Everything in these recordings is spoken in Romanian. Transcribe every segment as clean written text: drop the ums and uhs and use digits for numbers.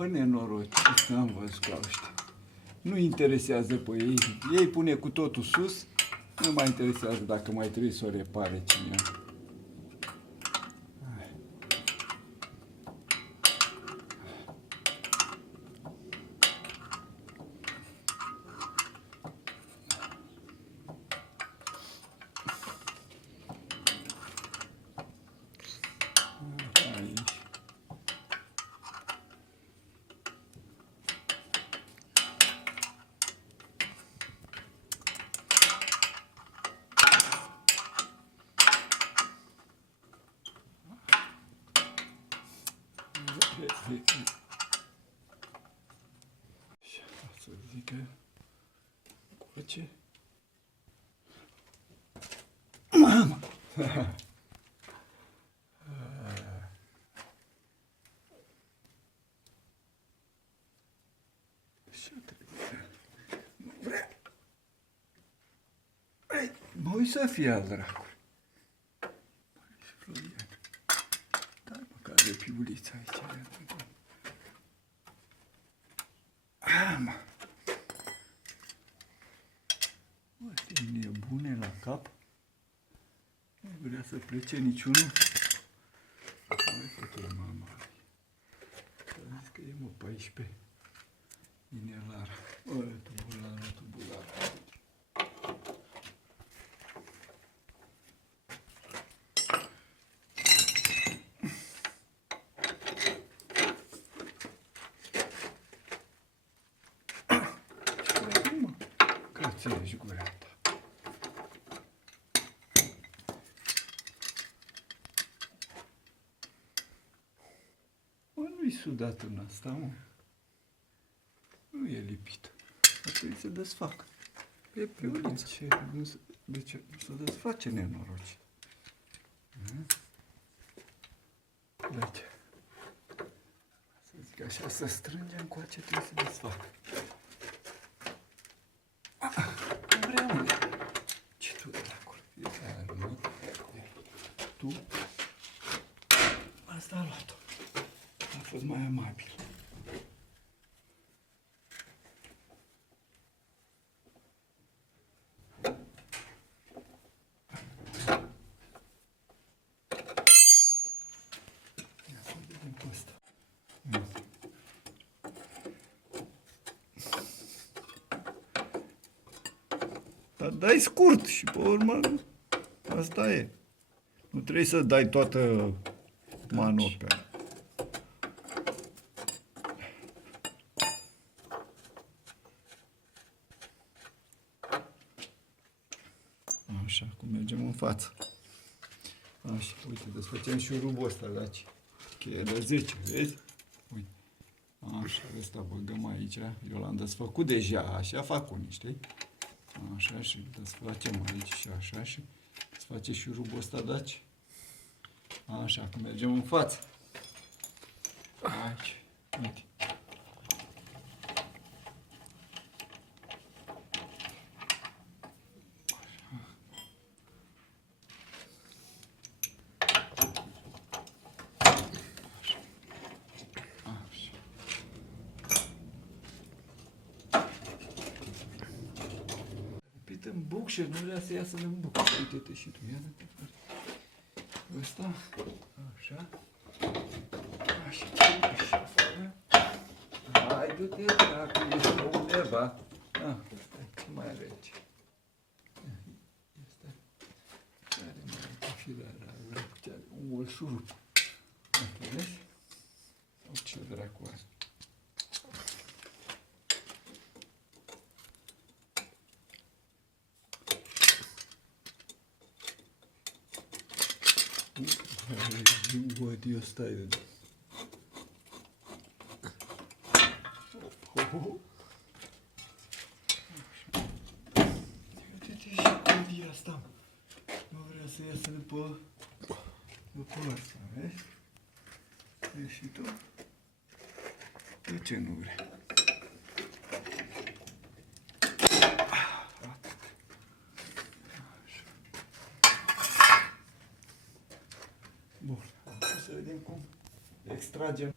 Bă, nenoroci, că am văzut ca ăștia. Nu interesează pe ei. Ei pune cu totul sus. Nu mai interesează dacă mai trebuie să o repare cineva. Aici. Să zică ce? Mamă! Ce trebuie? Nu vrea. Hai, mă uit să fie al dracului. Florian. Dar măcar de piulița aici. Mă. Mă, sunt nebune la cap. Nu vrea să plece niciunul. Hai, fătul mama. Să zic că e, mă, 14. Inelara. Tubulară, tubulară. Că ți-ești gura ta. Mă, nu-i sudat în asta, mă. Nu e lipit. Ar trebui să desfac. E piuliță. De ce nu se desface, nenoroci? Deci, să zic așa, să strângem cu ce trebuie să desfac. Nu vreau, mă. Ce tu de acolo? Fiecare, nu? Tu? Asta a luat-o. A fost mai amabil. Dar dai scurt și pe urmă asta e. Nu trebuie să dai toată manopera. Așa, cum mergem în față. Așa, uite, desfăcem și șurubul ăsta de aici. Cheie de 10, vezi? Uite. Așa, ăsta băgăm aici. Eu l-am desfăcut deja, așa fac unii, știi? Așa, și desfacem aici și așa și desface șurubul ăsta de aici. Așa, că mergem în față. Aici, uite. În buc și nu vrea să iasă în buc. Uite-te și tu, ia-te. Ăsta, așa. Așa, așa. Hai, du-te, dacă ești pe undeva. Ce mai rece. Este. Care mai rece și la un șurup. Vezi? Sau ce dracu asta? What ăsta e? Uite-te și gândia asta. Nu vrea să iasă după asta, vezi? Vezi și tu? De ce nu vrea? Bun, să vedem cum extragem.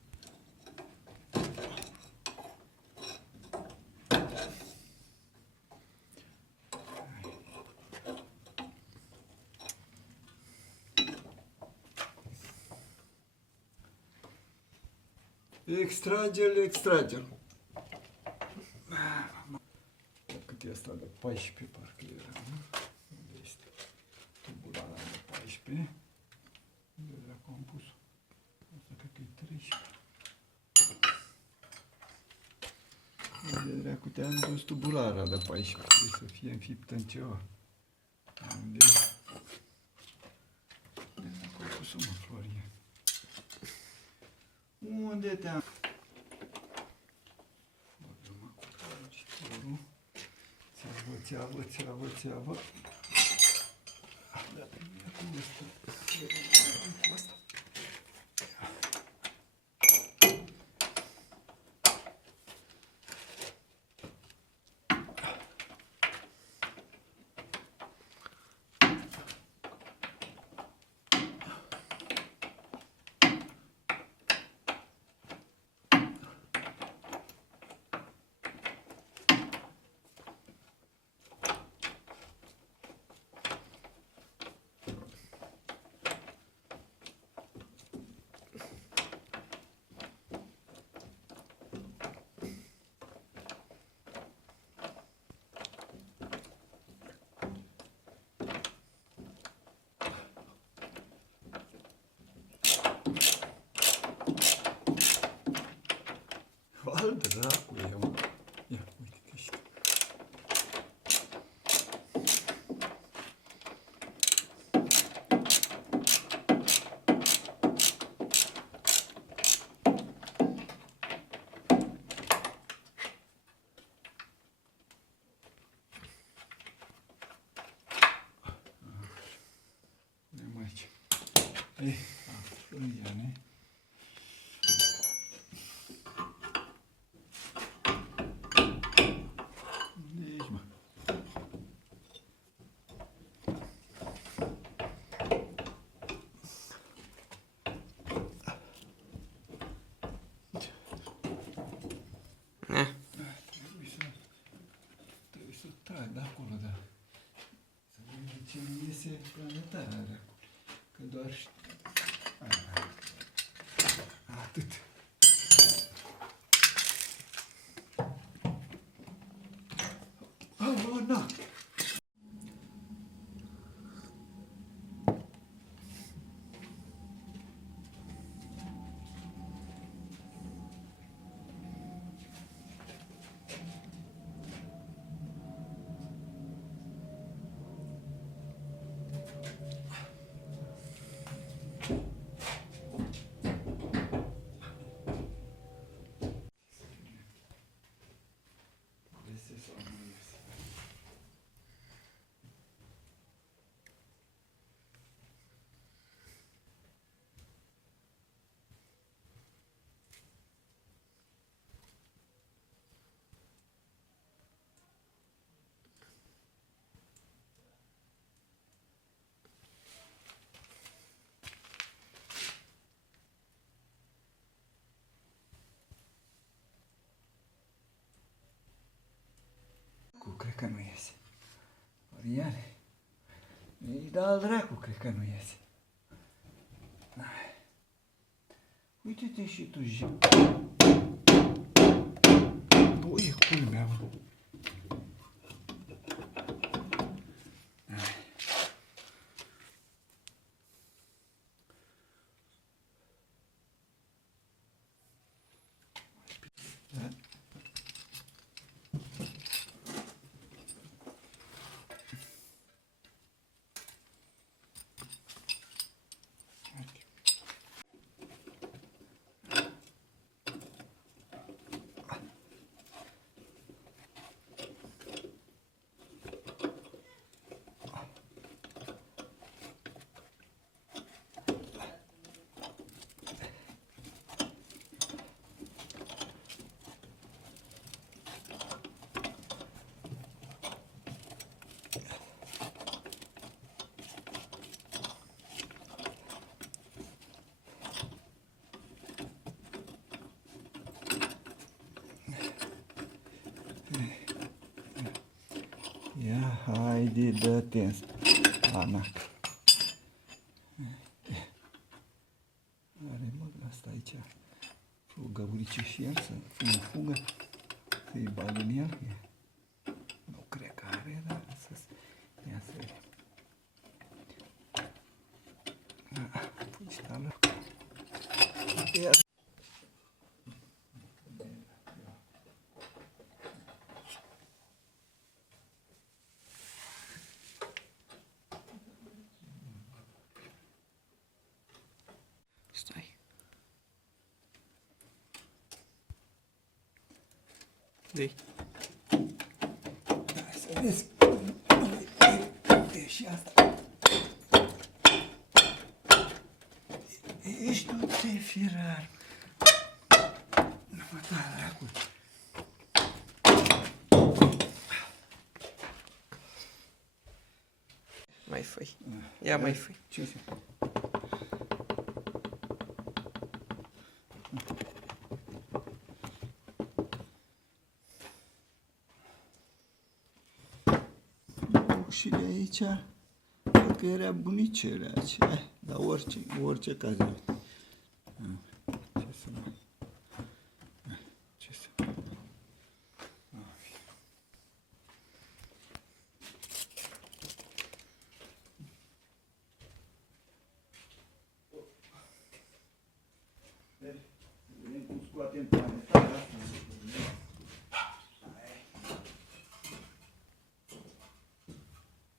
Extrage-l. Cât e asta de 14, parcă era, nu? Unde este? Tubulara de 14. Unde era compus? Asta cred că e 13. Unde dracu te-am dus tubulara de 14? Trebuie să fie înfiptă în ceva. Unde e? Unde era compusul, mă, Florian? Unde te-am... Băgăm acum tragitorul. Țeavă. Da, bine, acum ăsta. Cu ăsta. Al dracului, mă. Ia, uite-te și tu. Punem aici. Ei, Floriane. Trebuie să trag de acolo, da. Să vedem ce îmi iese planetarea de acolo. Că doar atât. Na! Cred că nu iese. Floriane, îi da al dracu, cred că nu iese. Uite-te și tu, Ui, culmea, mă. Ia, haide, dă-te, Ana. Are, mă, asta aici, plugă căurice și el, să fugă, să-i bagă în el. Nu cred că are, dar ia să vedem. Pui stală. Stai. Dei. Hai să vezi. E și asta. Ești tu te firar. Nu mă da dracu. Mai făi. Ia mai făi. Ce se? Și de aici, cred că era bunicele aceea, dar orice caz. Ce să mai... Ce să... Vedem cum scoatem planetarea asta.